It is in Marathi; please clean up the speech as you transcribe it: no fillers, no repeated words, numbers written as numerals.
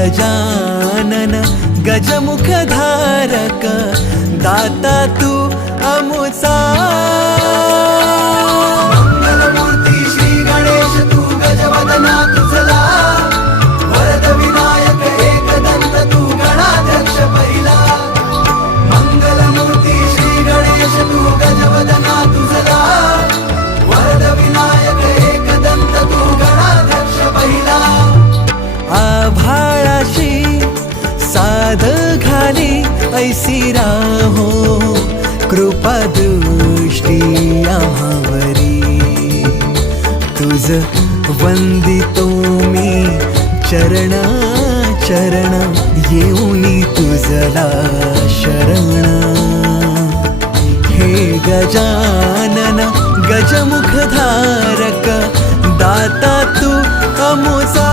गजानन गजमुखधारक दाता तू अमुचा मंगलमूर्ती श्री गणेश तू गजवदना तुझला वरद विनायक एकदंत तू गणाध्यक्ष पहिला मंगलमूर्ती श्री गणेश तू गजवदना तुझला वरद विनायक एकदंत तू गणाध्यक्ष पहिला आभाळाशी साध घाली ऐसी राहो कृपा दृष्टी आम्हावरी तुझ वंदितो मी चरण चरण येऊनी तुझला शरण हे गजानन गजमुखधारक दाता तू अमुचा